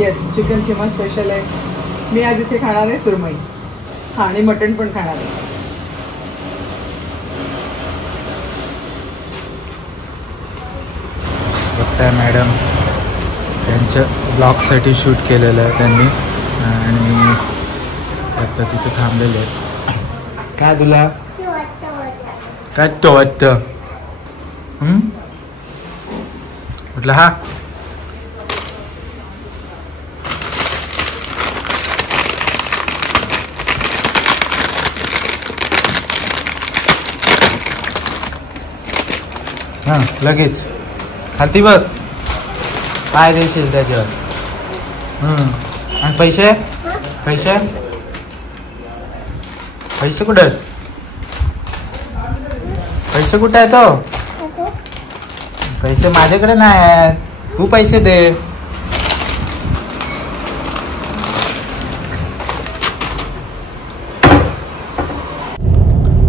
Yes, chicken keema special आहे. मी आज इथे खाणार आहे सुरमई. हा, आणि मटण पण खाणार आहे. बघताय मॅडम, त्यांच्या ब्लॉगसाठी शूट केलेलं आहे त्यांनी आणि आता तिथे थांबलेले आहेत. काय तुला काय तो वाटतं? म्हटलं हा हां लगेच खाती बघ काय देशील त्याच्यावर. आणि पैसे पैसे पैसे कुठे आहेत? पैसे कुठे आहेत? तो पैसे माझ्याकडे नाही आहेत, तू पैसे दे.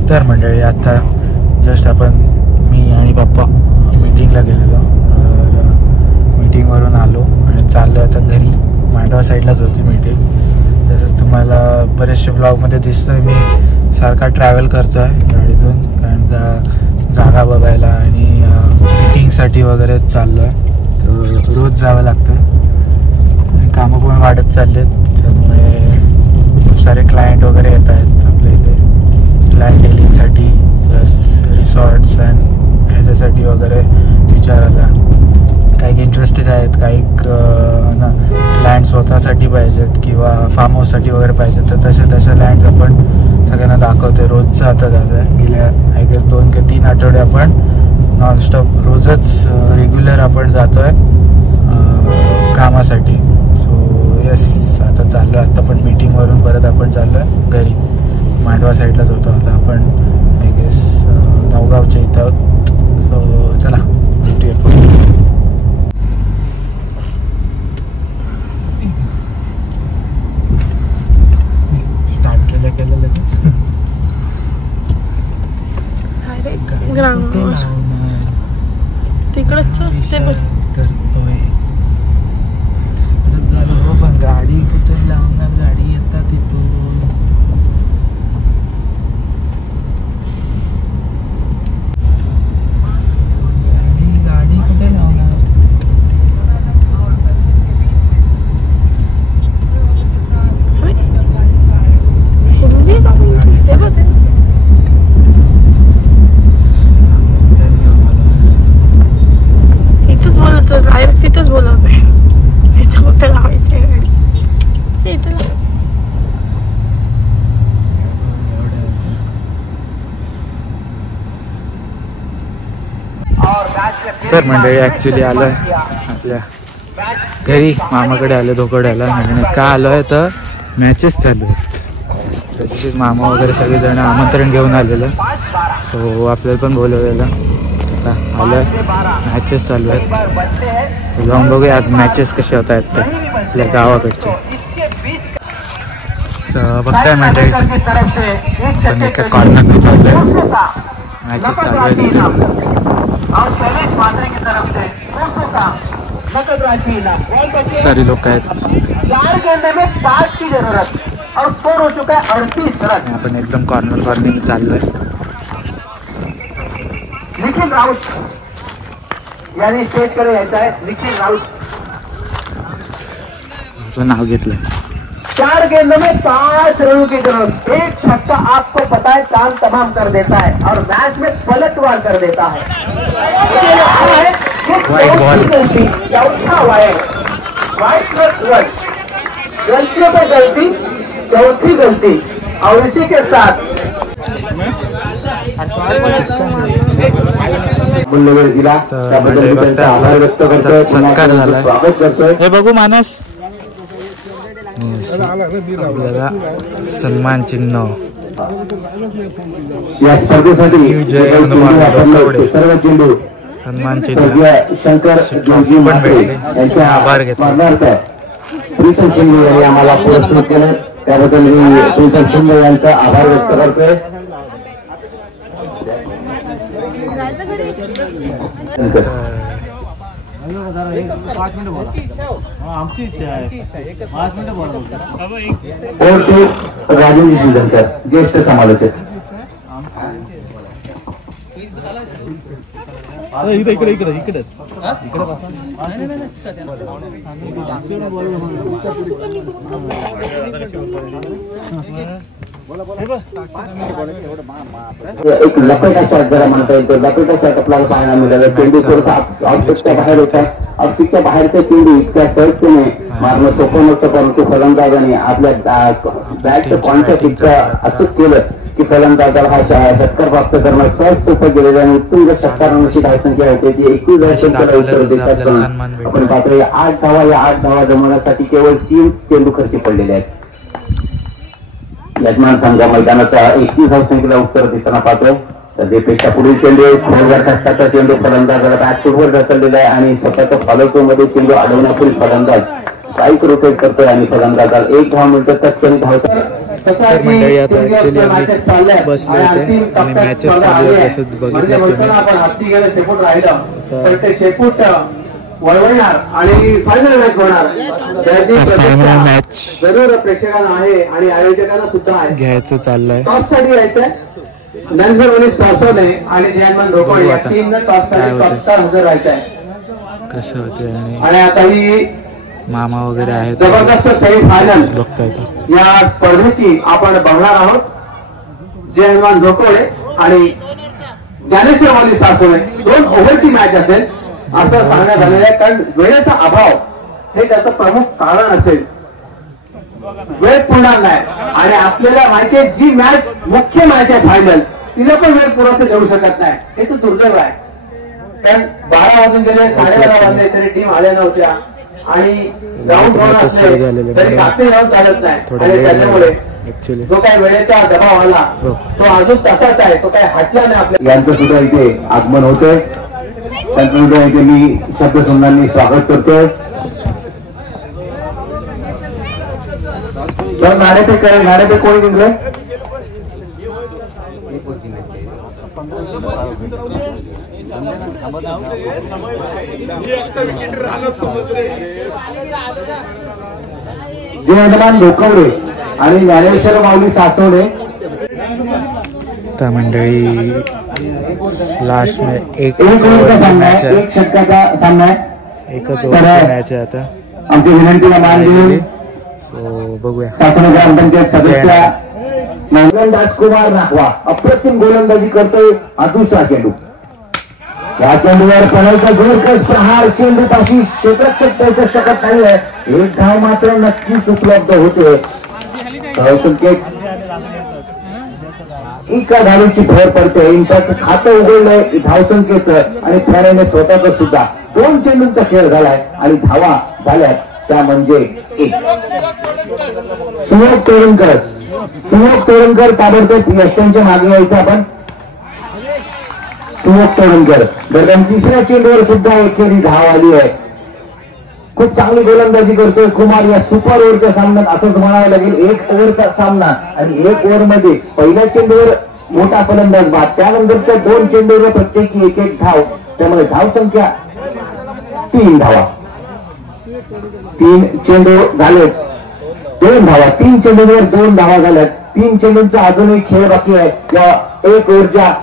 तर मंडळी, आता जस्ट आपण मी आणि पप्पा मीटिंगला गेलेलो. मीटिंगवरून आलो आणि चाललो आता घरी. मांडवा साईडलाच होती मीटिंग. तसंच तुम्हाला बरेचसे ब्लॉगमध्ये दिसतोय मी सारखा ट्रॅव्हल करतो आहे गाडीतून, कारण का जागा बघायला आणि मीटिंगसाठी वगैरे चाललो आहे. तर रोज जावं लागतं आणि कामं पण वाढत चालले आहेत. त्यामुळे खूप सारे क्लायंट वगैरे येत आहेत आपल्या इथे क्लायंट डीलिंगसाठी, प्लस रिसॉर्ट्स अँड ह्याच्यासाठी वगैरे विचारायला. काही इंटरेस्टेड आहेत, काही लँड स्वतःसाठी पाहिजेत किंवा फार्म हाऊससाठी वगैरे पाहिजेत. तर तशा लँड आपण सगळ्यांना दाखवतोय. रोजचं आता जात आहे. गेल्या आय गेस 2 ते 3 आठवडे आपण नॉनस्टॉप रोजच रेग्युलर आपण जातो आहे कामासाठी. सो येस, आता चाललो आहे. आता पण मीटिंगवरून परत आपण चाललो आहे घरी. मांडवा साईडलाच होतो आता आपण, आय गेस नवगावच्या इथं आहोत. सो चला भेटूया. तिकडच करतोय तिकडच झालं हो. पण गाडी कुठे लावणार? गाडी येतात तिथून. गाडी कुठे लावणार? हिंदी इथंच बोलत, डायरेक्ट तिथंच बोलत आहे. इथं कुठे लावायची आहे गाडी? इथं तर मंडळी, ॲक्च्युली आलो आहे आपल्या घरी, मामाकडे आलो धोकड्याला. आणि का आलो आहे तर मॅचेस चालू आहेत. तर तिथेच मामा वगैरे सगळेजण आमंत्रण घेऊन आलेलं. सो आपल्याला पण बोलवलेलं. आता आलो आहे, मॅचेस चालू आहेत. जाऊन बघूया आज मॅचेस कसे होत आहेत ते आपल्या गावाकडचे. तर बघताय मंडळी, पण एका कॉर्नरने चालू आहे, मॅचेस चालू आहेत तिथे. सारी लोक आहेत. आपण एकदम कॉर्नर चाललोय. निखिल राऊत यांनी स्टेजकडे यायचं आहे. निखिल राऊत आपलं नाव घेतलंय. 4 गेंदों में 5 रनों की जरूरत. एक छक्का आपको पता है काम तमाम कर देता है और मैच में पलटवार कर देता है. गलतियों पर गलती, चौथी गलती. और इसी के साथ सत्कार झाला. हे बघू मानस, आपल्याला सन्मान चिन्ह या स्पर्धेसाठी सर्व चेंडू सन्मान चिन्ह ट्रॉफी पण भेटले. यांचे आभार घेतले. प्रीतम शिंदे यांनी आम्हाला पुरस्कृत केलं, त्याबद्दल मी प्रीतम शिंदे यांचा आभार व्यक्त करतोय. 5 मिनिटं बोला. आमची इच्छा आहे 5 मिनिटं बोला. और ते राजेंद्र शिंदकर ज्येष्ठ समालोचक. इकडे इकडे इकडे इकडेच एक लपेटा शॉट जरा म्हणता येतो. लपेटा शॉट आपल्याला पाहायला मिळाला. चेंडू थोडासा ऑफस्पिचच्या बाहेर होता. ऑफस्पिचच्या बाहेरचा चेंडू इतक्या सहजतेने मारणं सोपं नसतं, परंतु फलंदाजाने आपल्या बॅटचं कॉन्टॅक्ट इतकं अचूक केलं की फलंदाजाला हा षटकार प्राप्त करणं सहज सोपं गेलेलं आणि उत्तुंग षटकारांची धावसंख्या होते ती 21 उत्तर देतात. आपण पाहतो 8 धावा, या 8 धावा जमवण्यासाठी केवळ 3 चेंडू खर्ची पडलेले आहेत. यजमान संघ मैदानाचा 21 धावसंख्येला उत्तर देताना पाहतोय. तर ते पेक्षा पुढील चेंडू खोलवर टाकताचा चेंडू फलंदाजाला बॅकफुटवर ढकललेला आहे आणि स्वतःच्या फॉलोटो मध्ये चेंडू अडवण्यापूर्वी फलंदाज स्ट्राईक रोटेट करतोय आणि फलंदाजाला 1 धाव मिळतं तत्क्षणी धावतात. तर मंडळी आता ऍक्च्युली आम्ही बसलो होते आणि मॅचेस चालू होते असं बघितलं तुम्ही. आपण हत्ती गेलं शेपूट राहिलं तर ते शेपूट वळवणार आणि फायनल मॅच होणार. फायनल मॅच जरूर प्रेक्षकांना आहे आणि आयोजकांना सुद्धा आहे. घ्यायचं चाललंय. टॉस साठी यायचंय. नंतर मनीष सासवणे आणि जयमान रोकड या टीमनं टॉस साठी टॉपस्टार हजर राहायचंय. कसं होते आणि आता ही मामा वगैरे आहेत जबरदस्त सेमीफायनल बघता येतं. या स्पर्धेची आपण बघणार आहोत. जयमान रोकड आणि ज्ञानेश्वर मनीष सासवणे 2 ओव्हरची मॅच असेल असं सांगण्यात आलेलं आहे. कारण वेळेचा अभाव हे त्याचं प्रमुख कारण असेल. वेळ पुरणार नाही आणि आपल्याला माहिती आहे जी मॅच मुख्य मॅच आहे फायनल तिला पण वेळ पुरवठा देऊ शकत नाही. हे तर दुर्दैव आहे. कारण 12 वाजून गेले 12:30 वाजले तरी टीम आल्या नव्हत्या आणि ग्राउंड तरी कापे येऊन चालत नाही. आणि त्याच्यामुळे जो काही वेळेचा दबाव आला तो अजून तसाच आहे. तो काही हटला नाही. आपल्या यांचं सुद्धा इथे आगमन होतंय. त्यांचं सुद्धा इथे मी शब्दसुंदांनी स्वागत करतोय. नाणेफेक कोणी जिंकले? जयमान लोकवडे आणि ज्ञानेश्वर माऊली सासवणे. तर मंडळी लास्ट मॅच एक मॅच आहे. 1 षटकाचा सामना आहे. एकच ओव्हरची मॅच आहे आता. आमची विनंतीला मान देऊन सो बघूया. शासन ग्रामपंचायत सदस्य नांगल राजकुमार राखवा अप्रतिम गोलंदाजी करतोय. हा दुसरा चेंडू. या चेंडूवर पडायचा जोरकस प्रहार. चेंडू पाशी क्षेत्ररक्षक त्याचं शकत नाही आहे. 1 धाव मात्र नक्कीच उपलब्ध होते. धावसंख्येत एका धावेची भर पडते. इनफॅक्ट खातं उघडलंय धावसंख्येचं आणि त्याने स्वतःच सुद्धा 2 चेंडूंचा खेळ झालाय आणि धावा झाल्यात त्या म्हणजे 1. सुमोग तोरणकर ताबडतोब यशांच्या मागे यायचं आपण. सुमोग तोरणकर दरम्यान 3ऱ्या चेंडूवर सुद्धा एकेरी धाव आली आहे. खूप चांगली गोलंदाजी करतोय कुमार या सुपर ओव्हरच्या सामन्यात असंच म्हणावं लागेल. 1 ओव्हरचा सामना आणि 1 ओव्हर मध्ये पहिल्या चेंडूवर मोठा फलंदाज बाद, त्यानंतरच्या 2 चेंडूवर प्रत्येकी 1-1 धाव. त्यामुळे धाव संख्या 3 धावा. 3 चेंडू झालेत 2 धावा. 3 चेंडूवर 2 धावा झाल्यात. 3 चेंडूंचा अजूनही खेळ बाकी आहे या 1 ओव्हरच्या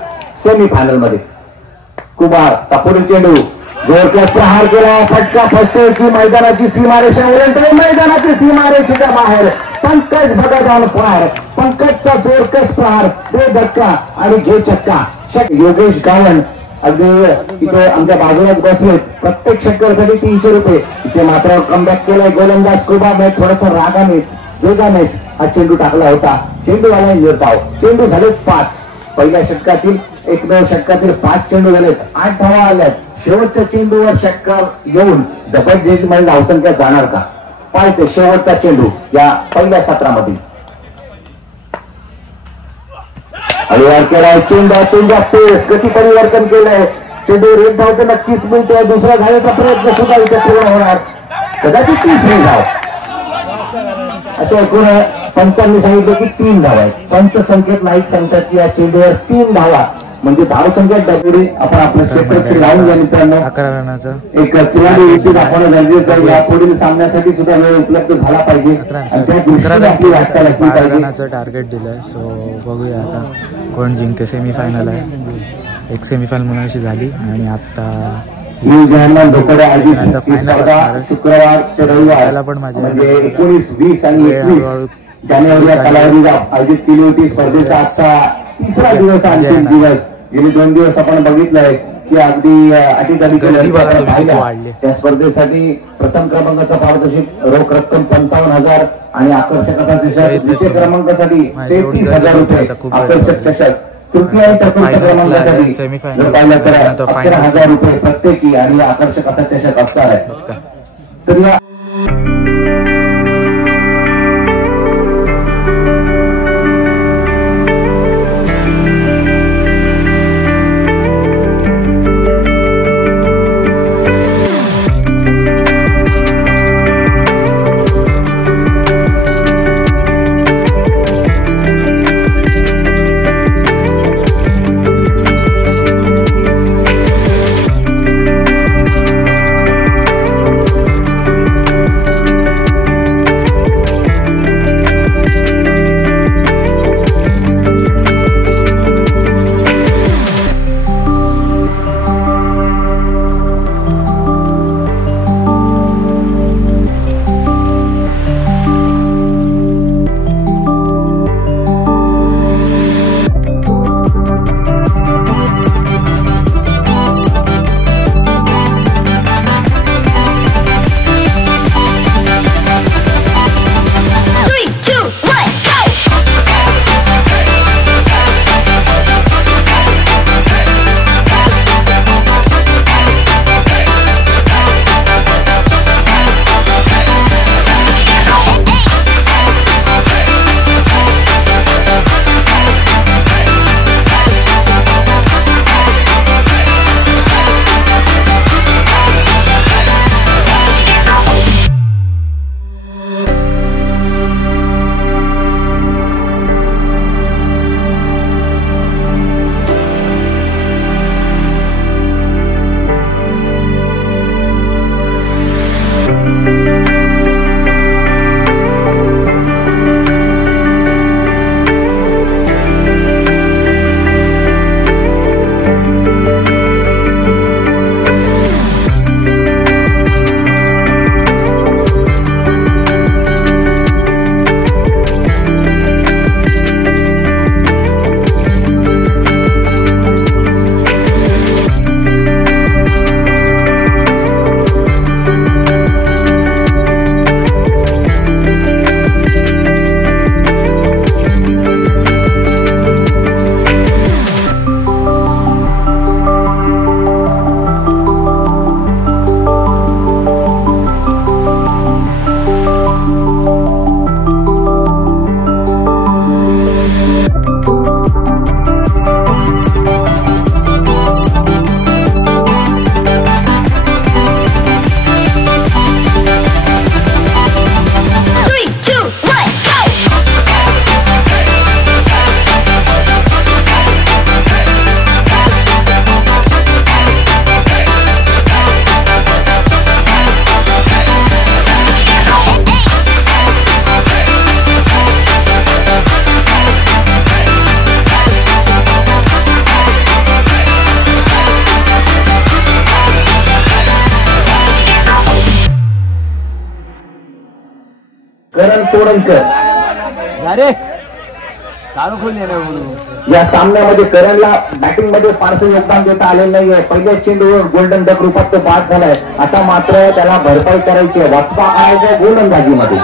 सेमीफायनल मध्ये. कुमार पुढील चेंडू जोरदार प्रहार केला. फटका फसतोय की मैदानाची सीमारेषा ओलांडतोय. मैदानाची सीमारेषेच्या बाहेर पंकज भगत ऑन फायर. पंकजचा जोरदार प्रहार, दे धक्का आणि घे चक्का. योगेश गावण अगदी इथे आमच्या बाजूलाच बसलेत. प्रत्येक षटकारासाठी 300 रुपये. इथे मात्र कमबॅक केलाय गोलंदाज कुमारने. थोडासा रागाने वेगानेच हा चेंडू टाकला होता. चेंडू आला निर्धाव. चेंडू झाले 5. पहिल्या षटकातील एकमेव षटकातील 5 चेंडू झालेत. 8 धावा आल्यात. शेवटच्या चेंडूवर षटकार येऊन डबल मध्ये धावसंख्या जाणार का पाहिजे. शेवटचा चेंडू या पहिल्या सत्रामध्ये हळूवार केलाय. चेंडा पेस गती परिवर्तन केलंय. चेंडूवर 1 धाव तर नक्कीच मिळतोय. दुसऱ्या धावेचा प्रयत्न सुद्धा इथे पूर्ण होणार. कदाचित 3री धाव. असं एकूण पंचांनी सांगितलं की 3 धावा आहेत. पंच संकेत नाहीत सांगतात की या चेंडूवर 3 धावा म्हणजे धावसंख्या डबडी आपण आपल्या क्षेत्राची लावून घ्या मित्रांनो. 11 रनाचं एक क्रीडावृत्ती दाखवणं गरजेचं आहे. या पुढील सामन्यासाठी सुद्धा वेळ उपलब्ध झाला पाहिजे. 12 रनाचं टार्गेट दिलंय. सो बघूया आता कोण जिंकते. सेमीफायनल आहे. एक सेमीफायनल म्हणून झाली आणि आता शुक्रवार ते रविवार पण माझ्या 19, 20 आणि 21 जानेवारी या कालावधीत आयोजित केली होती. स्पर्धेचा आजचा तिसरा दिवस, अंतिम दिवस. गेली 2 दिवस आपण बघितलंय की अगदी अटीतटीची त्या स्पर्धेसाठी प्रथम क्रमांकाचा पारितोषिक रोख रक्कम 55,000 आणि आकर्षक चषक. द्वितीय क्रमांकासाठी 33,000 रुपये आकर्षक चषक. तृतीय आणि चतुर्थ क्रमांकासाठी 11,000 रुपये प्रत्येकी आणि आकर्षक असा चषक असणार आहे. तर या करण तोडणकर या सामन्यामध्ये करणला बॅटिंग मध्ये फारसं योगदान देता आलेलं नाहीये. पहिल्या चेंडूवर गोल्डन डक रूपात तो बाद झालाय. आता मात्र त्याला भरपाई करायची आहे. वाचपा आणायचा गोलंदाजीमध्ये.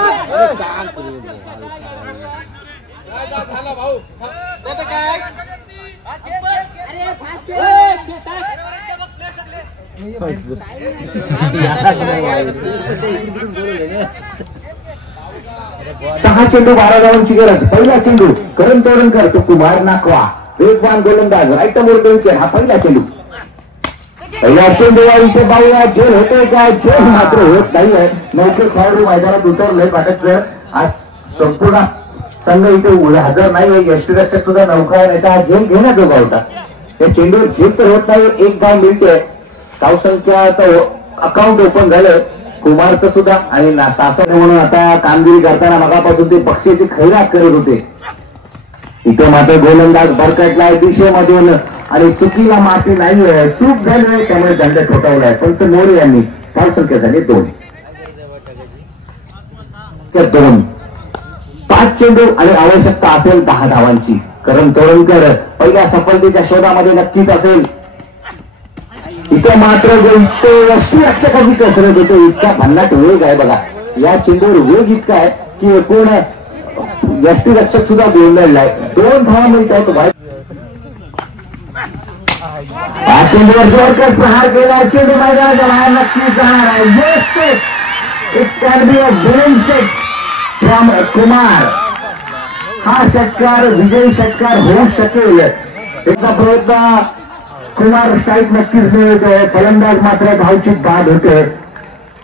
सहा चेंडू 12 धावांची गरज. पहिला चेंडू करण तोडणकर तो कुमार नाकवा वेगवान गोलंदाज राईट मोड विकेट. हा पहिला चेंडू. पहिल्या चेंडूवर इथे बाऊया झेल होतोय का? झेल मात्र होत नाहीये. नौके खेळाडू मैदानात उतरले. पाटकर आज संपूर्ण संघ इथे हजर नाहीये. यष्टीरक्षक सुद्धा नौका नेता झेल घेण्याजोगा होता. या चेंडूवर झेप तर होत नाही, एक धाव मिळते. धावसंख्याचं अकाउंट ओपन झालं कुमारचं सुद्धा. आणि सासरे म्हणून आता कामगिरी करताना मगापासून ते बक्षीची खैरात करत होते. इथे मात्र गोलंदाज भरकटलाय दिशेमधून आणि चुकीला माफी नाहीये, चूक झाली त्यामुळे दंड ठोठावलाय. पंच मोरे यांनी धावसंख्या झाली 2. 5 चेंडू आणि आवश्यकता असेल 10 धावांची. करण तोरणकर पहिल्या सफलतेच्या शोधामध्ये नक्कीच असेल. इथे मात्र यष्टीरक्षकाची कसरत होते, इतका भन्नाट वेग आहे बघा या चेंडूवर. वेग इतका आहे की पूर्ण यष्टीरक्षक सुद्धा गोंधळला आहे. 2 धावा मिळतात. या चेंडूवर जोरदार प्रहार केला, चेंडू मैदानाच्या बाहेर नक्कीच जाणार आहे. It can be a winning set from Kumar. हा षटकार विजयी षटकार होऊ शकेल याचा प्रयत्न कुमार स्ट्राईक नक्कीच मिळतोय. फलंदाज मात्र धावची बाद होते.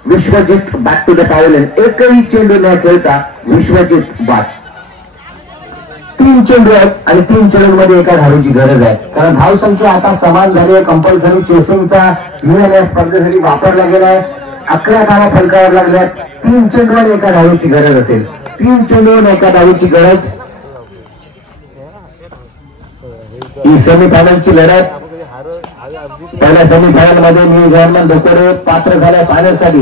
Vishwajit back to the pavilion. एकही चेंडू न खेळता विश्वजित बाद. 3 चेंडू आहेत आणि 3 चेंडूंमध्ये एका धावेची गरज आहे. कारण धावसंख्या आता समान झाली आहे. कंपल्सरी चेसिंगचा नियम या स्पर्धेसाठी वापरला गेलाय. 11 धावा फलकावर लागल्या. 3 चेंडू आणि एका धावेची गरज असेल. 3 चेंडू आणि एका धावेची गरज. ही सेमीफायनलची लढत. पहिल्या सेमीफायनल मध्ये न्यू जर्मन धोकडे पात्र झाल्या फायनलसाठी.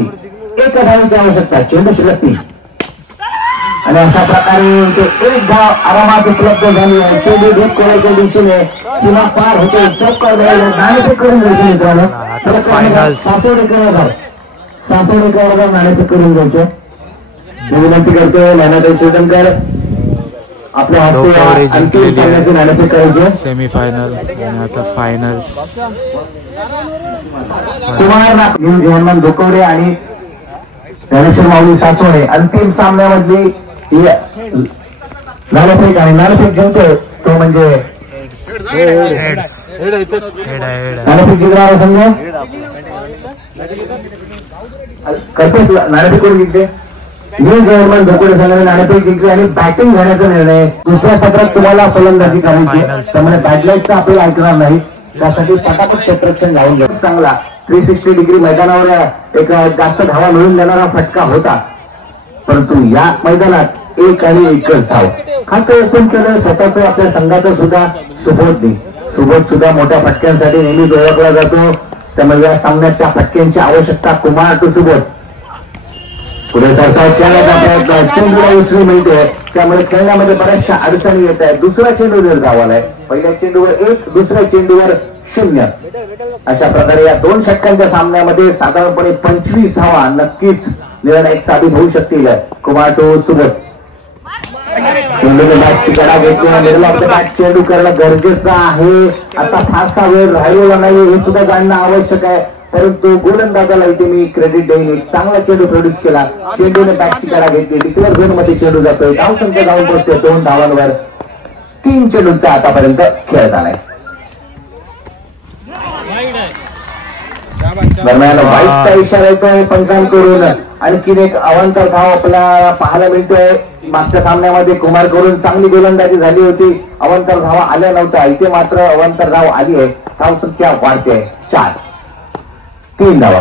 एका धावेची आवश्यकता. चेंडू शिल्लक 3 आणि अशा प्रकारे ते 1 धाव आरामात उपलब्ध झाली आहे. चेंडू घेत कोणाच्या दिशेने सीमा पार होते. चौकार नाणेफेक करून घ्यायचे मित्रांनो. सासवडेकर नाणेफेक करून घ्यायचे. विनंती करतो नानाताई चेतनकर आपल्या धोकावडे जिंकलेली आहे नाणेफेक करायचे. सेमीफायनल आणि आता फायनल्स. कुमार न्यू जर्मन धोकावडे आणि ज्ञानेश्वर माऊली सासवडे अंतिम सामन्यामधली नाणेफेक आणि नाणेफेक जिंकतो तो म्हणजे नाणेफेक जिंकणारा संघ कल्पेश नाणेफेक करून जिंकते. न्यू जर्मन धोकडे संघाने नाणेफेक जिंकली आणि बॅटिंग घेण्याचा निर्णय. दुसऱ्या सत्रात तुम्हाला फलंदाजी करायची त्यामुळे बॅटलाईटचं आपल्याला ऐकणार नाही. त्यासाठी पटापट क्षेत्ररक्षण घ्यावून घ्या. चांगला 360 डिग्री मैदानावर एक जास्त धावा मिळून देणारा फटका होता. परंतु या मैदानात 1 आणि 1च धाव. खातं ओपन केलं स्वतःच आपल्या संघाचं सुद्धा सुबोधने. सुबोध सुद्धा मोठ्या फटक्यांसाठी नेहमीच ओळखला जातो. त्यामुळे या सामन्यात त्या फटक्यांची आवश्यकता. कुमार टू सुबोध. पुढे सरकार चेंडूला उसळी मिळते त्यामुळे खेळण्यामध्ये बऱ्याचशा अडचणी येत आहेत. दुसरा चेंडू जर धावालाय. पहिल्या चेंडूवर 1, दुसऱ्या चेंडूवर 0. अशा प्रकारे या 2 षटकांच्या सामन्यामध्ये साधारणपणे 25 धावा नक्कीच निर्णायक साबित होऊ शकतील. कुमार टू सुबोध. चेंडूने बॅटची गडा घेतली. निर्लक्ष बॅट चेंडू करणं गरजेचं आहे. आता फारसा वेळ राहिलेला नाही हे सुद्धा जाणणं आवश्यक आहे. परंतु गोलंदाजाला इथे मी क्रेडिट देईन. एक चांगला चेंडू प्रोड्यूस केला. चेंडूने बॅटची गडा घेतली. डिक्लेअर झोन मध्ये चेंडू जातोय. धावसंख्या जाऊन पोहोचते 2 धावांवर. 3 चेंडूंचा आतापर्यंत खेळ झालाय. दरम्यान वाईटचा इशारा येतोय पंचांकडून. आणखीन एक अवांतर धाव आपल्याला पाहायला मिळतोय. मागच्या सामन्यामध्ये कुमार कडून चांगली गोलंदाजी झाली होती. अवांतर धावा आल्या नव्हत्या. इथे मात्र अवांतर धाव आली आहे. धावसंख्या वाढते 4. 3 धावा.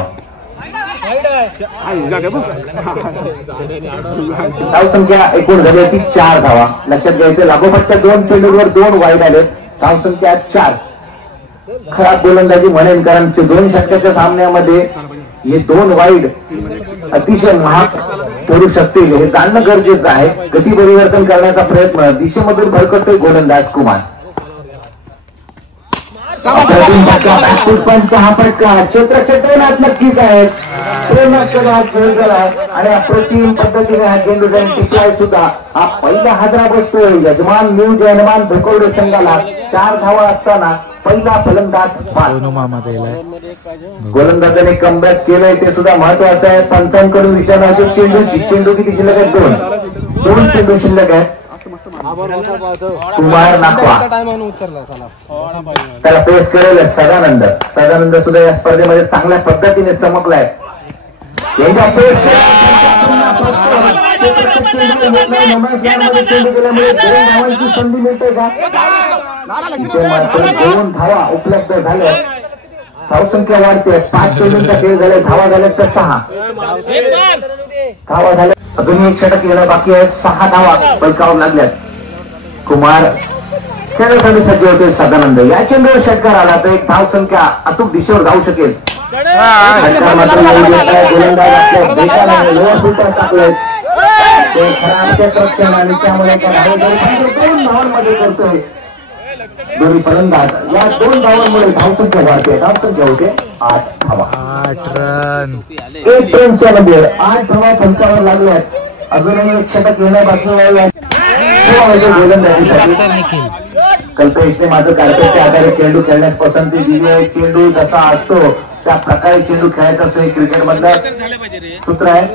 धावसंख्या एकूण झाली होती 4 धावा. लक्षात घ्यायचं लागोपाठच्या 2 चेंडूवर 2 वाईड आले. धावसंख्या 4. खराब गोलंदाजी म्हणेन कारण 2 षटकाच्या सामन्यामध्ये हे 2 वाईड अतिशय महाग ठरू शकतील हे जाणणं गरजेचं आहे. गती परिवर्तन करण्याचा प्रयत्न दिशेमधून भरकटतोय गोलंदाज कुमार. हा फटका क्षेत्रक्षेत्रात नक्कीच आहेत. आणि अप्रतिम पद्धतीने हा चेंडू जाऊन टिकलाय सुद्धा. हा पहिला हादरा बसतोय यजमान न्यू जर्मन धोकडे संघाला. 4 धावा असताना पहिला फलंदाज गोलंदाजाने कमबॅक केलंय ते सुद्धा महत्वाचं आहे. पंचांकडून विचारण्याचे चेंडू किती शिल्लक आहेत? 2 चेंडू शिल्लक आहेत. कुमार नाकवा त्याला पेस करेल. सदानंद सुद्धा या स्पर्धेमध्ये चांगल्या पद्धतीने चमकलाय. संधी मिळते का? इथे मात्र 2 धावा उपलब्ध झाल्या. धावसंख्या वाढते. 5 चेंडूंचा खेळ झाला. धावा झाल्या तर 6 धावा झाल्या. अजून एक षटक येणं बाकी आहे. 6 धावा फलकावर लागल्यात. कुमार खेळासाठी सज्ज होते. सदानंद या चेंडूवर षटकार आला तर एक धावसंख्या अचूक दिशेवर जाऊ शकेल. मात्र लोअर फुटर टाकले ते खराब क्षेत्ररक्षण आणि त्यामुळे 2 धावांमध्ये करतोय. दोन्ही फलंदाज या 2 धावांमुळे धावसंख्या वाढते. धावसंख्या होते 8 धावा. 8 रन. 1 रनच्या मध्ये 8 धावा फलकावर लागल्यात. अजूनही एक षटक येणं बाकी आहे. कल्पेशने माझं कार्पेटच्या आधारे चेंडू खेळण्यास पसंती दिली आहे. चेंडू जसा असतो त्या प्रकारे चेंडू खेळायचा असतो. हे क्रिकेट मधलं सूत्र आहे.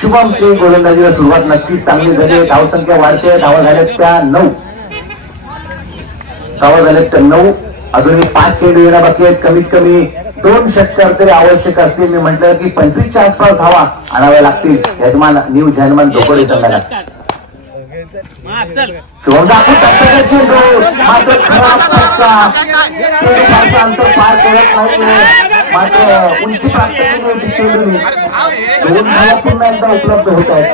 शुभमची गोलंदाजीला सुरुवात नक्कीच चांगली झाली. धावसंख्या वाढते. धावा झाल्यात त्या 9 धावा झाल्यात त्या 9. अजूनही 5 चेंडू येणं बाकी आहेत. कमीत कमी 2 षटकार तरी आवश्यक असतील. मी म्हटलं की 25च्या आसपास धावा आणाव्या लागतील. यजमान न्यू झॅनमन धोकोडे संघाला. शुभम दाखवू चेंडू मात्र खराब अंतर पार करत नाही. मात्र उंची प्राप्त केली चेंडूने. 2 धावा पुन्हा एकदा उपलब्ध होत आहेत.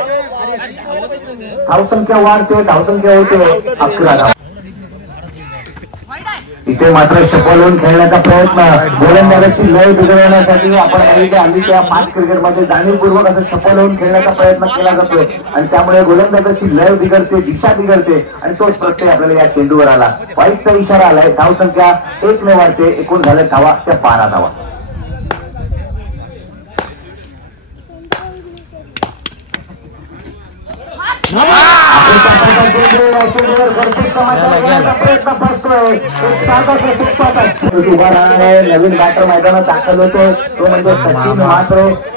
धावसंख्या वाढते. धावसंख्या होते 11 धावा. इथे मात्र शपलून खेळण्याचा प्रयत्न. गोलंदाजाची लय बिघडवण्यासाठी आपण आम्ही त्या 5 क्रिकेटमध्ये जाणीवपूर्वक असं शपलून खेळण्याचा प्रयत्न केला जातोय आणि त्यामुळे गोलंदाजाची लय बिघडते, दिशा बिघडते आणि तोच प्रत्यय आपल्याला या चेंडूवर आला. वाईटचा इशारा आलाय. धावसंख्या 1 ने वाढते. एकूण झाले धावा त्या 12 धावा. नवीन बॅटर मैदानात दाखल होतोय तो म्हणजे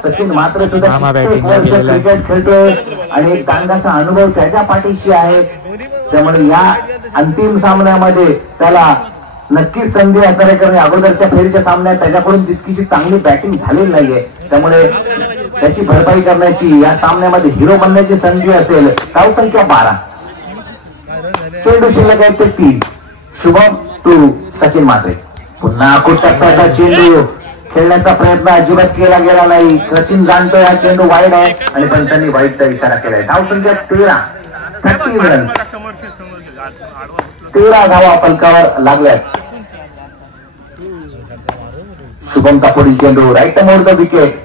सचिन मात्र सुद्धा क्रिकेट खेळतोय आणि एक चांगलाचा अनुभव त्याच्या पाठीशी आहे. त्यामुळे या अंतिम सामन्यामध्ये त्याला नक्कीच संधी असणार आहे. कारण अगोदरच्या फेरीच्या सामन्यात त्याच्याकडून तितकीशी चांगली बॅटिंग झालेली नाहीये. त्यामुळे त्याची भरपाई करण्याची या सामन्यामध्ये हिरो बनण्याची संधी असेल. धावसंख्या 12. चेंडू शिल्लक आहे ते 3. शुभम टू सचिन मात्रे. पुन्हा टप्प्याचा चेंडू खेळण्याचा प्रयत्न अजिबात केला गेला नाही. सचिन जाणतोय हा चेंडू वाईड आहे आणि पण त्यांनी वाईटचा इशारा केलाय. धावसंख्या 13. 30 रन. 13 धावा फलकावर लागल्यात. शुभमचा पुढील चेंडू राईट मोड द विकेट.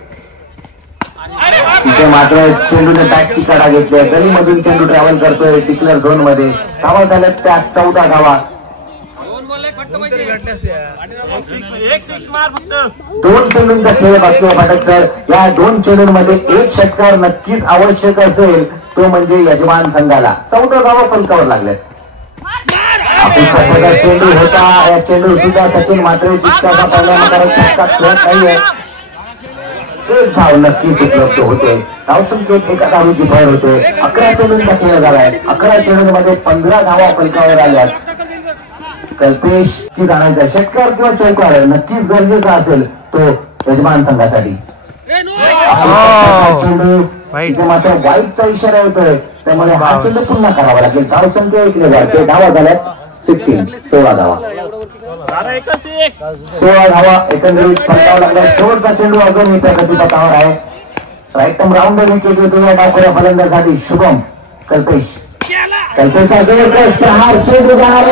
तिथे मात्र चेंडूने बॅटची कडा घेतली. गलीमधून चेंडू ट्रॅव्हल करतोय डिक्लेअर झोन मध्ये. धावा झाल्यात त्या 14 धावा. 2 चेंडूंचा खेळ बाकी आहे पाठक सर. या 2 चेंडूंमध्ये 1 षटकार नक्कीच आवश्यक असेल. तो म्हणजे यजमान संघाला. 14 धावा फलकावर लागल्यात. चेंडू होता. या चेंडू सुद्धा सचिन मात्र जितका खेळत नाहीये. 1 धाव नक्कीच उपलब्ध होते. धावसंख्येत एका धावेची भर होते. 11 चेंडूंचा खेळ झालाय. 11 चेंडूंमध्ये 15 धावा फलकावर आल्यात. कल्पेश की जाण्याचा षटकार किंवा चौकार नक्कीच गरजेचा असेल तो यजमान संघासाठी. मात्र वाईटचा इशारा होतोय. त्यामुळे हा चेंडू पुन्हा करावा लागेल. धावसंख्या 1 ने वाढते. धावा झाल्यात 16 धावा. 16 धावा एकंदरीत फलकावर लागल्या. शेवटचा चेंडू अजूनही प्रगतीपथावर आहे. राईट राऊंड विकेट येतो या डावखोऱ्या फलंदाजासाठी शुभम. कल्पेशचा प्रहार चेंडू जाणार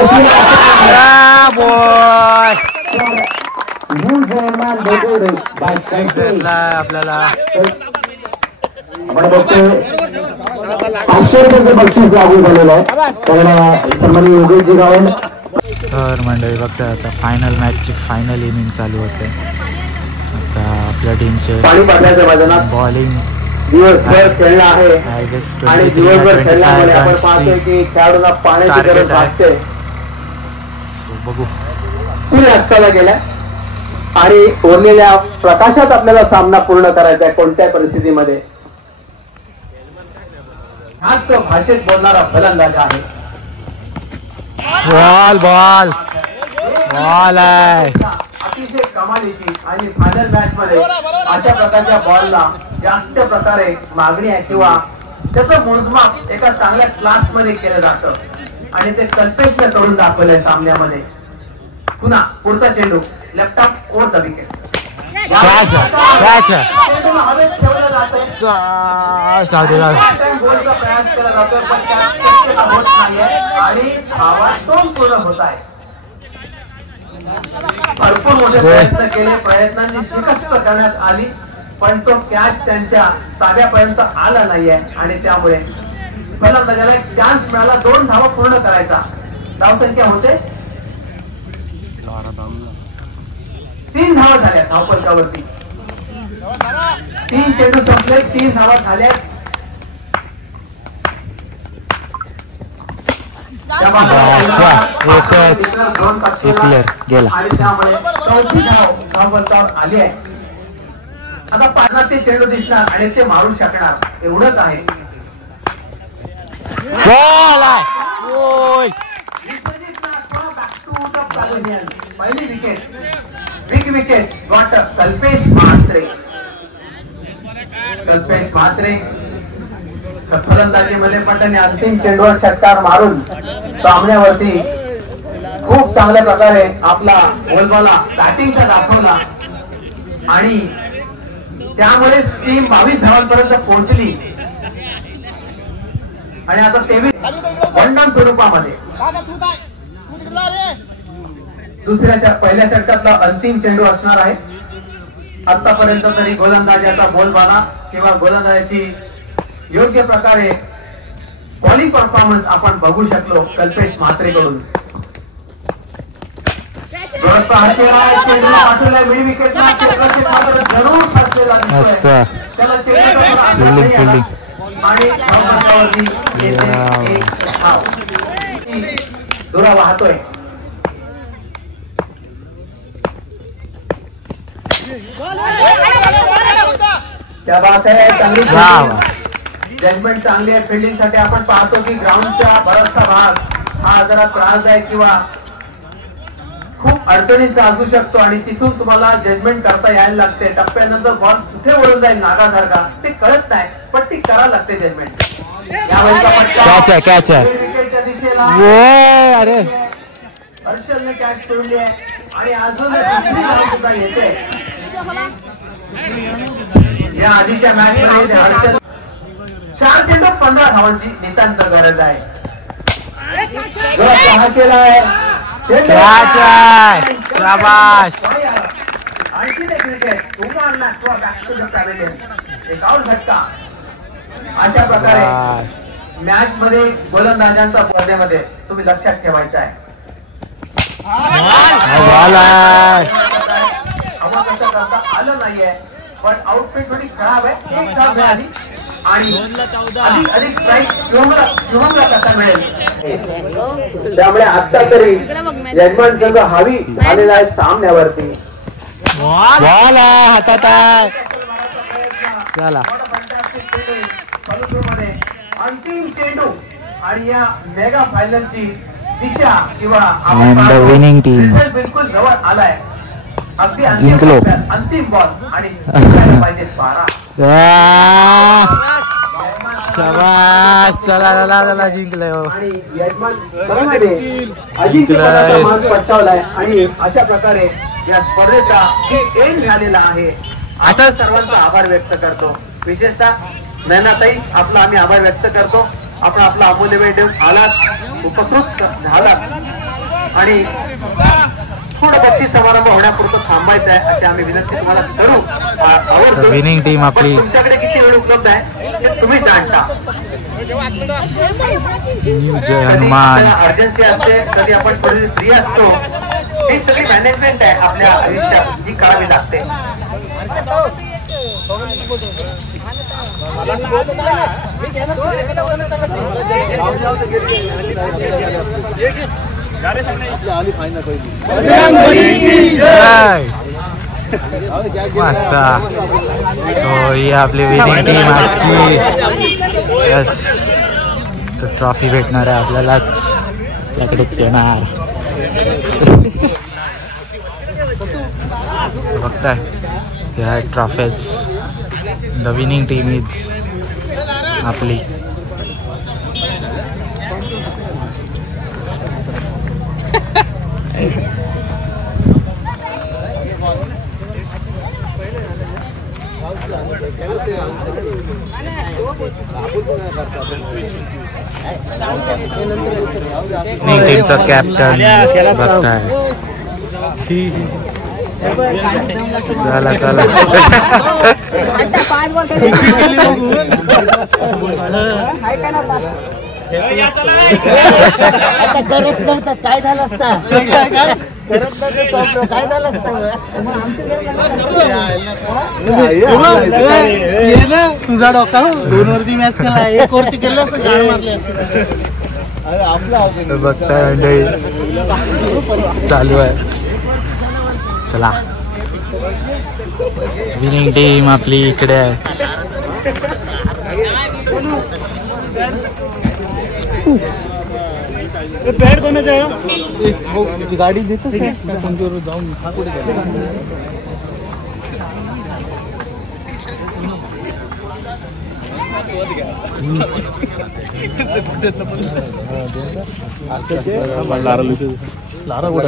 आपल्याला. आपण बघतोय 500 रुपये बक्षीस लागू झालेलं आहे. सन्माननीय योगेशजी गावंड. तर मंडळी बघताय आता फायनल मॅचची फायनल इनिंग चालू होते. आता आपल्या टीमचे बॉलिंग दिवसभर खेळला आहे आणि दिवसभर खेळल्यामुळे आपण पाहतोय की खेळाडूंना पाण्याची गरज भासते. बघू सूर्य अस्ताला गेल्या आणि उरलेल्या प्रकाशात आपल्याला सामना पूर्ण करायचा आहे. कोणत्या परिस्थितीमध्ये हाच तो भाषेत बोलणारा फलंदाज आहे. बॉल बॉल बॉल आहे. अतिशय कमालीची आणि फायनल मॅच मध्ये अशा प्रकारच्या बॉलला जास्त प्रकारे मागणी आहे किंवा त्याचं मोजमाप एका चांगल्या क्लास मध्ये केलं जातं. आणि ते कल्पेशला करून दाखवलंय सामन्यामध्ये. पुन्हा पुढचा चेंडू left of over the wicket. हवेत ठेवलं जातंय. गोलचा प्रयास केला जातोय पण त्यात होत नाहीये आणि धावा 2 पूर्ण होत आहे. भरपूर मोठे प्रयत्न केले, प्रयत्नांची शिकस्त करण्यात आली पण तो कॅच त्यांच्या ताब्यापर्यंत आला नाहीये आणि त्यामुळे फलंदाजाला एक चान्स मिळाला 2 धावा पूर्ण करायचा. धावसंख्या होते 3 धावा झाल्या धावपलकावरती. 3 चेंडू संपले, 3 धावा झाल्या. आणि त्यामुळे 4थी धाव धावपलकावर आली आहे. आता 50 ते चेंडू दिसणार आणि ते मारू शकणार एवढंच आहे. पहिली wicket, big wicket got Kalpesh Mhatre. Kalpesh Mhatre फलंदाजीमध्ये पण त्यांनी अंतिम चेंडूवर षटकार मारून सामन्यावरती खूप चांगल्या प्रकारे आपला बोलबाला बॅटिंगचा दाखवला आणि त्यामुळे टीम 22 धावांपर्यंत पोहोचली आणि आता 23 वन डाऊन स्वरूपामध्ये दुसऱ्या पहिल्या षटकातला अंतिम चेंडू असणार आहे. आतापर्यंत तरी गोलंदाजाचा बोलबाला किंवा गोलंदाजाची योग्य प्रकारे बॉलिंग परफॉर्मन्स आपण बघू शकलो कल्पेश म्हात्रेकडून. मिड विकेटला जरूर फसलेला आणि दोरा वाहतोय. त्या बात आहे चांगली जजमेंट चांगली आहे फिल्डिंग साठी. आपण पाहतो की ग्राउंडचा बराचसा भाग हा जरा त्रासदायक किंवा खूप अडचणीचा असू शकतो आणि तिथून तुम्हाला जजमेंट करता यायला लागते. टप्प्यानंतर बॉल कुठे वळून जाईल नागासारखा ते कळत नाही पण ती करायला लागते जजमेंट. विकेटच्या दिशेला हर्षलने कॅच सोडली आहे आणि अजून सुद्धा येते. या आधीच्या मॅच मध्ये हर्षल 4 चेंडू 15 धावांची नितांत गरज आहे. केला आहे आणखी एक विकेट उमानला बॅक टू द पॅव्हेलियन. एक आउट झटका. अशा प्रकारे मॅच मध्ये गोलंदाजांचा बोलण्यामध्ये तुम्ही लक्षात ठेवायचं आहे. हवा कसं करता आलं नाहीये पण आउटफिट थोडी खराब आहे. एक धाव मिळाली आणि अधिक प्राईज शिवमला कसा मिळेल त्यामुळे आता तरी यजमान संघ हवी झालेला आहे सामन्यावरती. अंतिम चेंडू आणि या मेगा फायनलची दिशा किंवा विनिंग टीम बिलकुल जवळ आलाय. अगदी जिंकलो. अंतिम बॉल आणि पाहिजे 12. शाबास. चला जिंकले आणि यजमान अजिंक्यपदाचा मान पटकावलाय आणि अशा प्रकारे या स्पर्धेचा एंड झालेला आहे. असा सर्वांचा आभार व्यक्त करतो. विशेषतः नैनाताई आपला आम्ही आभार व्यक्त करतो. आपण आपला अमूल्य वेळ देऊन आलात, उपकृत झालात आणि थोडं बक्षीस समारंभ होण्यापुरतं थांबायचं आहे अशी आम्ही विनंती तुम्हाला करू. विनिंग टीम आपली. तुमच्याकडे किती वेळ उपलब्ध आहे ते तुम्ही जाणता. जय हनुमान. अर्जन्सी असते कधी आपण थोडी फ्री असतो. ही सगळी मॅनेजमेंट आहे आपल्या आयुष्यात ही करावी लागते. मस्त. सो ही आपली विनिंग टीम आजची. यस, तो ट्रॉफी भेटणार आहे आपल्यालाच, आपल्याकडेच येणार. बघताय ह्या trophies. The winning team is आपली. टीमचा कॅप्टन बघताय. चला चला आता करत नव्हतं काय झालं असतं करत नव्हतं काय झालं असतं तुझा डोका 2 वरती मॅच केला 1 वरती केलं बघताय मंडळी चालू आहे. चला विनिंग टीम आपली इकडे आहे. बॅट कोणाचं आहे गाडी देतोस काय कोणत्यावर जाऊन लारा कुठे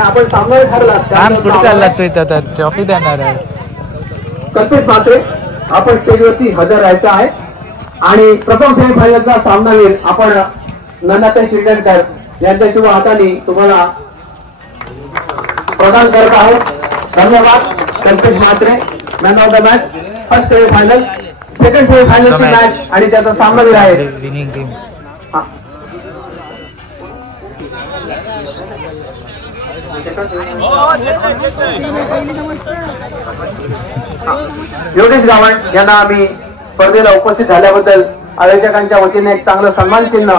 आपण सामना ठरला कुठे चाललास तू इथं तर ट्रॉफी देणार आहे. कल्पेश म्हात्रे आपण स्टेजवरती हजर राहायचं आहे आणि प्रथम सेमीफायनलचा सामनावीर आपण नंदाताई शिरडणकर यांच्या शुभ हाताने तुम्हाला प्रदान करत आहोत. धन्यवाद. Kalpesh Mhatre man of the match. First semifinal second सेमीफायनलची मॅच आणि त्याचा सामनावीर आहे विनिंग टीम. योगेश गावण यांना आम्ही स्पर्धेला उपस्थित झाल्याबद्दल आयोजकांच्या वतीने एक चांगलं सन्मान चिन्ह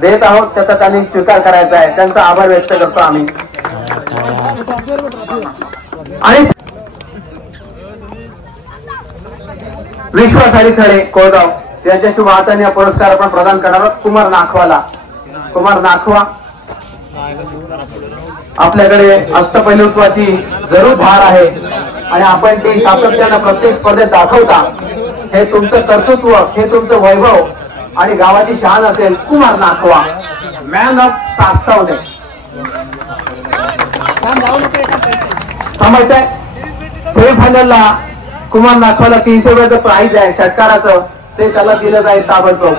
देत आहोत. त्याचा त्यांनी स्वीकार करायचा आहे. त्यांचा आभार व्यक्त करतो आम्ही. आणि विश्वास हरिखळे कोळगाव यांच्या शुभ हाताने हा पुरस्कार आपण प्रदान करणार आहोत. कुमार नाखवा आपल्याकडे अष्टपैलुत्वाची जरूर भार आहे आणि आपण ती सातत्यानं प्रत्येक स्पर्धेत दाखवता. हे तुमचं कर्तृत्व, हे तुमचं वैभव आणि गावाची शान असेल. Kumar Nakhwa man of Saswane. थांबायचंय. सेमीफायनलला कुमार नाखवाला 300 रुपयाचं प्राइज आहे षटकाराचं. ते त्याला दिलं जाईल ताबडतोब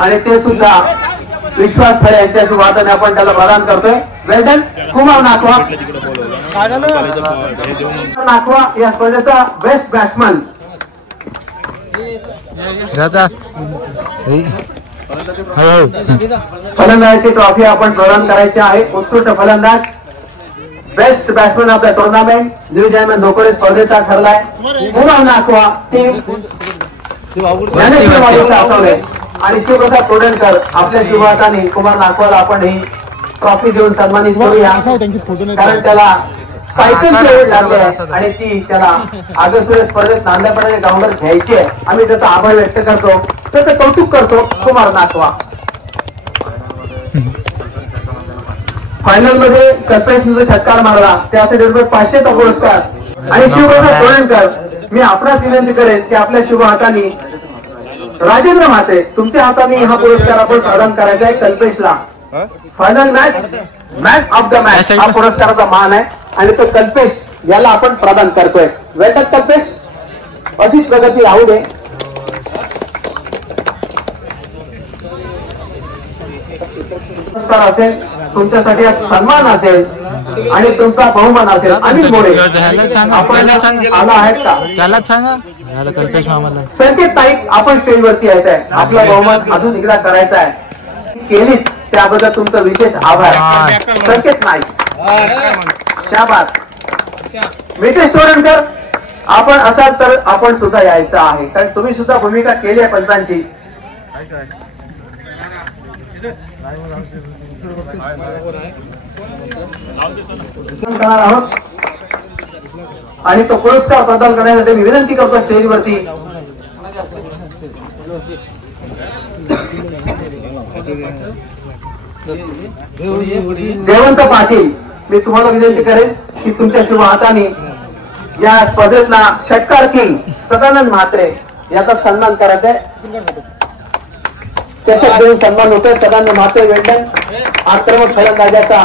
आणि ते सुद्धा विश्वास खरे यांच्या शुभ हाताने आपण त्याला प्रदान करतोय. वेल्डन कुमार नाखवा या स्पर्धेचा बेस्ट बॅट्समन. फलंदाजाची ट्रॉफी आपण प्रदान करायची आहे. उत्कृष्ट फलंदाज best batsman of the tournament new Jayman Dhokode स्पर्धेचा ठरलाय. कुमार नाखवा टीम ज्ञानेश्वर आणि शिवप्रसाद तोडणकर आपल्या शुभ हाताने कुमार नाखवाला आपण ही ट्रॉफी देऊन सन्मानित करूया. कारण त्याला सायकलची आवड लागली आहे आणि ती त्याला आगस्टमध्ये स्पर्धेत नांदेडमध्ये ग्राउंडवर घ्यायची आहे. आम्ही त्याचा आभार व्यक्त करतो, त्याचं कौतुक करतो. कुमार नाखवा फायनल मध्ये कल्पेशने षटकार मारला त्यासाठी ₹500चा पुरस्कार. आणि शिवप्रसाद तोडणकर मी आपणास विनंती करेन की आपल्या शुभ हाताने राजेंद्र म्हात्रे तुमच्या हाताने हा पुरस्कार आपण प्रदान करायचा आहे कल्पेशला. Final man of the match हा पुरस्काराचा मान आहे आणि तो कल्पेश याला आपण प्रदान करतोय. वेलकम कल्पेश. अशीच प्रगती राहू दे. असेल तुमच्यासाठी सन्मान असेल आणि तुमचा बहुमान असेल. अनिल मोरे आपण आला आहेत का त्यालाच सांगा. कल्पेश मामाला संकेत नाईक आपण स्टेजवरती यायचं आहे. आपला बहुमान अजून एकदा करायचा आहे. केलीच त्याबद्दल तुमचं विशेष आभार. संकेत नाईक त्या बात. मितेश तोरणकर आपण असाल तर आपण सुद्धा यायचं आहे कारण तुम्ही सुद्धा भूमिका केली आहे पंचांची. आहोत आणि तो पुरस्कार प्रदान करण्यासाठी मी विनंती करतो स्टेजवरती जयवंत पाटील. मी तुम्हाला विनंती करेन की तुमच्या शुभ हाताने या स्पर्धेतला षटकार किंग सदानंद म्हात्रे याचा सन्मान करायचा आहे. चषक देऊन सन्मान होतोय. सदानंद म्हात्रे वेल्डन आक्रमक फलंदाजाचा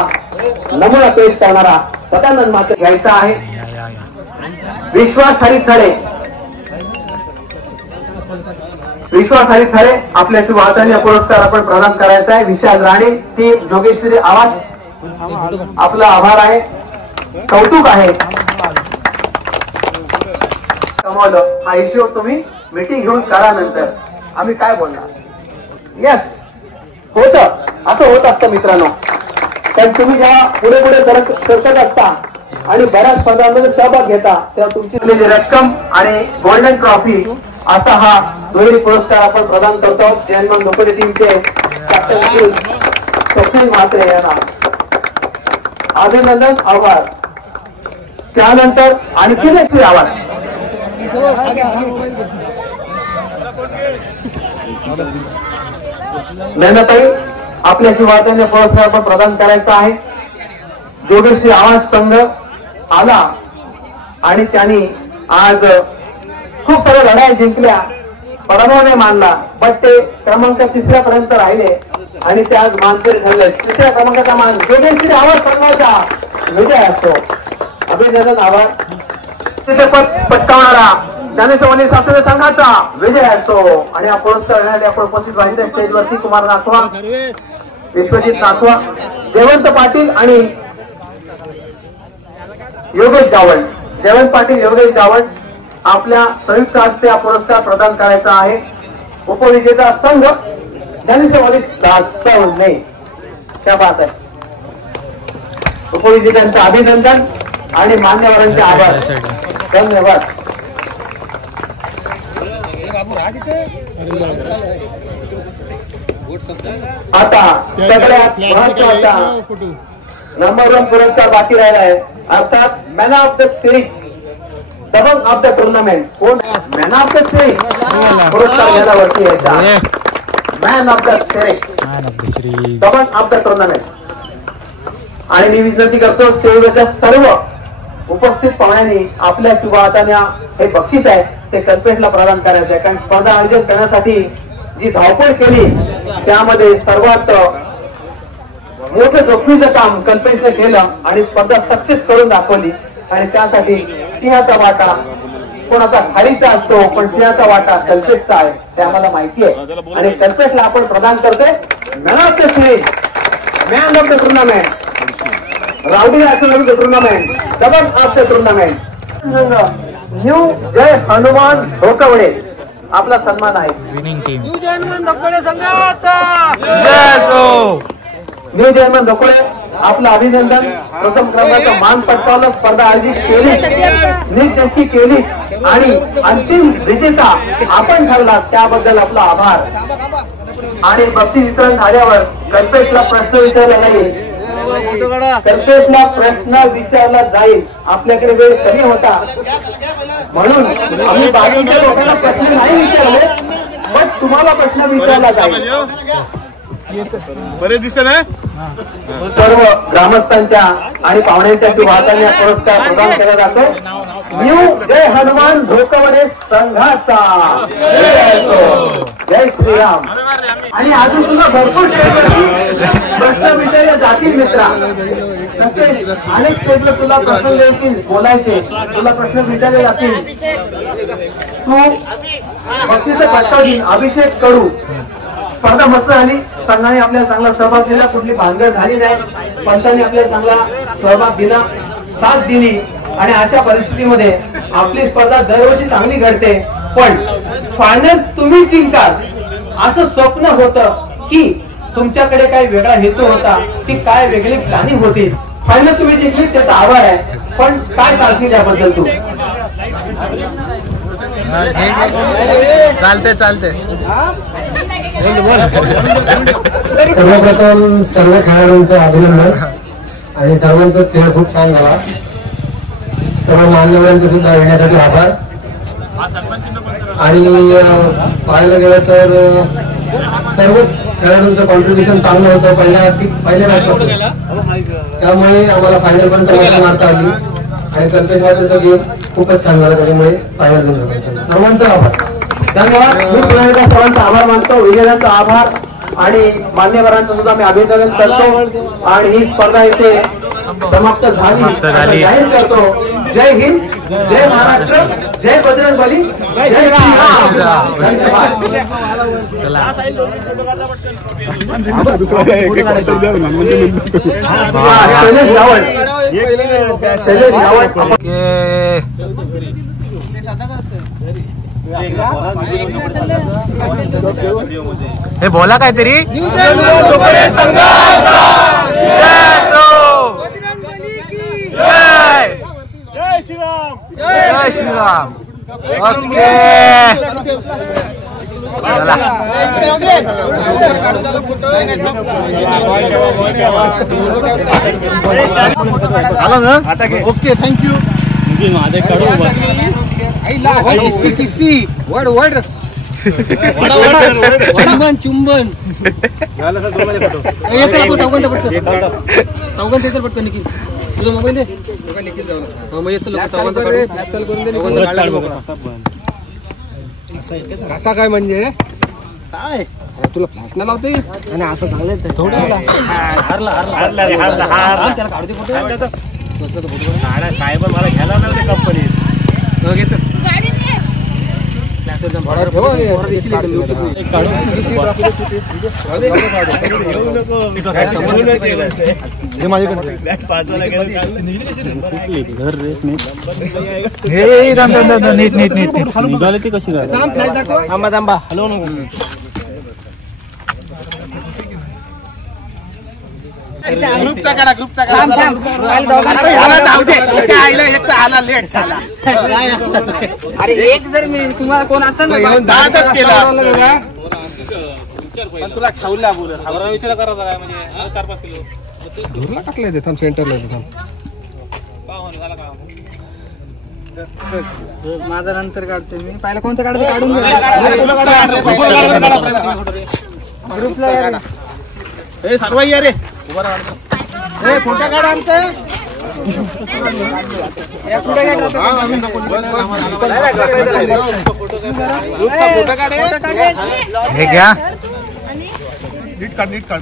नमुना पेश करणारा सदानंद म्हात्रे घ्यायचा आहे. विश्वास हरिखळे विश्वासार्ह ठरे आपल्या शुभ हाताने पुरस्कार आपण प्रदान करायचा आहे. विशाल राणे टीम जोगेश्वरी आवास, आपला आभार आहे, कौतुक आहे. कमावलं. हा हिशोब तुम्ही मीटिंग घेऊन करा. नंतर आम्ही काय बोलणार. यस, होत असं होत असतं मित्रांनो. पण तुम्ही जेव्हा पुढे पुढे सरकत असता आणि बऱ्याच स्पर्धांमध्ये सहभाग घेता तेव्हा तुमची रक्कम आणि गोल्डन ट्रॉफी असा हा दुहेरी पुरस्कार आपण प्रदान करतो. जयंत लोकरे टीमचे कॅप्टन स्वप्नील म्हात्रे यांना अभिनंदन, आभार. त्यानंतर आणखी एक आवाज. नैनाताई आपल्या शिवाजाने पुरस्कार पण प्रदान करायचा आहे. जोगेश्वरी आवाज संघ आला आणि त्यांनी आज खूप साऱ्या लढाया जिंकल्या, पराभव नाही मानला, पण ते क्रमांक 3 पर्यंत राहिले आणि ते आज मानकरी ठरले. 3 क्रमांकाचा मान जोगेश्वरी आवाज संघाचा विजय असतो. अभिनंदन, आभार. चित्रपट पटकावणारा ज्ञानेश्वरी शास्त्री संघाचा विजय असतो. आणि हा पुरस्कार घेण्यासाठी आपण उपस्थित राहिले स्टेजवरती कुमार नाथवा, विश्वजित नाथवा, जयवंत पाटील आणि योगेश गावड. जयवंत पाटील, योगेश गावड आपल्या संयुक्त हस्ते हा पुरस्कार प्रदान करायचा आहे. उपविजेता संघ ज्ञानेश्वरी सासवणे. त्या बात आहे. उपविजेत्यांचं अभिनंदन आणि मान्यवरांचे आभार. धन्यवाद. आता सगळ्यात महत्वाचा नंबर 1 पुरस्कार बाकी राहिला आहे, अर्थात मॅन ऑफ द सिरीज, दबंग ऑफ द टुर्नामेंट. कोण मॅन ऑफ द सिरीज पुरस्कार घ्यायला वरती यायचा. मॅन ऑफ द सिरीज, दबंग ऑफ द टुर्नामेंट. आणि मी विनंती करतो स्टेजवरच्या सर्व उपस्थित पाहुण्यांनी आपल्या शुभ हाताने हे बक्षीस आहे ते कल्पेशला प्रदान करायचं आहे. कारण स्पर्धा आयोजन करण्यासाठी जी धावपळ केली त्यामध्ये सर्वात मोठं जोखमीचं काम कल्पेशने केलं आणि स्पर्धा सक्सेस करून दाखवली. आणि त्यासाठी सिंहाचा वाटा कोणाचा खारीचा असतो, पण सिंहाचा वाटा कल्पेशचा आहे ते आम्हाला माहिती आहे. आणि कल्पेशला आपण प्रदान करतोय man of the series, man of the tournament, rowdy of the tournament, दबंग of the tournament. New Jai Hanuman Dhokawade आपला सन्मान आहे. Winning team new Jai Hanuman Dhokawade संघाचा न्यू जय हनुमान ढोकवडे आपलं अभिनंदन. प्रथम क्रमांकाचा मान पटकावला, स्पर्धा आयोजित केली, नीट नक्की केली आणि अंतिम विजेता आपण ठरला त्याबद्दल आपला आभार. आणि बक्षीस वितरण झाल्यावर कल्पेशला प्रश्न विचारला जाईल. कल्पेशला प्रश्न विचारला जाईल. आपल्याकडे वेळ कमी होता म्हणून आम्ही बाकीच्या लोकांना प्रश्न नाही विचारले, पण तुम्हाला प्रश्न विचारला जाईल. बरे दिसत ना. सर्व ग्रामस्थांच्या आणि पाहुण्यांच्या वाहताना पुरस्कार प्रदान केला जातो. न्यू जय हनुमान ढोकवडे संघाचा जय श्रीराम. आणि अजून तुला भरपूर प्रश्न विचारले जातील मित्रा. अनेक क्षेत्र तुला प्रश्न देतील, बोलायचे तुला प्रश्न विचारले जातील. तू बक्षीस पटकावून अभिषेक करू. स्पर्धा मस्त झाली, संघाने आपल्याला चांगला सहभाग दिला, कुठली भानगड झाली नाही, पंचांनी आपल्याला चांगला सहभाग दिला, साथ दिली. आणि अशा परिस्थितीमध्ये आपली स्पर्धा दरवर्षी चांगली घडते, पण फायनल तुम्ही जिंकाल असं स्वप्न होतं की तुमच्याकडे काही वेगळा हेतू होता, ती काय वेगळी प्लॅनिंग होती. फायनल तुम्ही जिंकली त्याचा आभार आहे, पण काय सांगशील त्याबद्दल तू? चालते चालते. सर्वप्रथम सर्व खेळाडूंचं अभिनंदन आणि सर्वांचा खेळ खूप छान झाला. सर्व मान्यवरांचे सुद्धा येण्यासाठी आभार. आणि पाहायला गेलं तर सर्वच खेळाडूंचं कॉन्ट्रीब्युशन चांगलं होतं पहिल्या मॅचपासून, त्यामुळे आम्हाला फायनल पर्यंत मजा मारता आली. आणि कल्पेश मातेचा गेम खूपच छान झाला, त्याच्यामुळे फायनल पण झाला. सर्वांचा आभार. धन्यवाद. मी पुन्हा एकदा सर्वांचा आभार मानतो, विजयांचा आभार आणि मान्यवरांचं सुद्धा मी अभिनंदन करतो. आणि ही स्पर्धा इथे समाप्त झाली जाहीर करतो. जय हिंद. जय महाराष्ट्र, जय बजरंगबली, जय श्रीराम. हे बोला काहीतरी. जय श्रीराम. जय श्रीराम. ओके चला. आला ना आता. Okay thank you. माझे काढू चुंबन चुंबन चौघांचा येतो पटकन निखिल. तुझा मोबाईल दे. निखिल कसा काय म्हणजे काय तुला फ्लॅश नाही लावते आणि असं चांगलं थोडं त्याला काढू दे फोटो. साहेब मला घ्यायला नव्हते कंपनीत. नीट नीट नीट निघाले ते कशी काय. थांबा थांबा हॅलो नको. ग्रुपचा काढा ग्रुपचा काढा. अरे एक जर मी तुम्हाला कोण असतं ना दादच केला पण तुला ठेवला बोलत विचार करायचा काय म्हणजे 4-5 किलो धुरला टाकले ते. थांब सेंटरला माझा नंतर काढतोय मी. पहिला कोणता काढतो काढून ग्रुपला सर्व या रे फोटो काढा आमचा. हे घ्या. नीट काढ नीट काढ.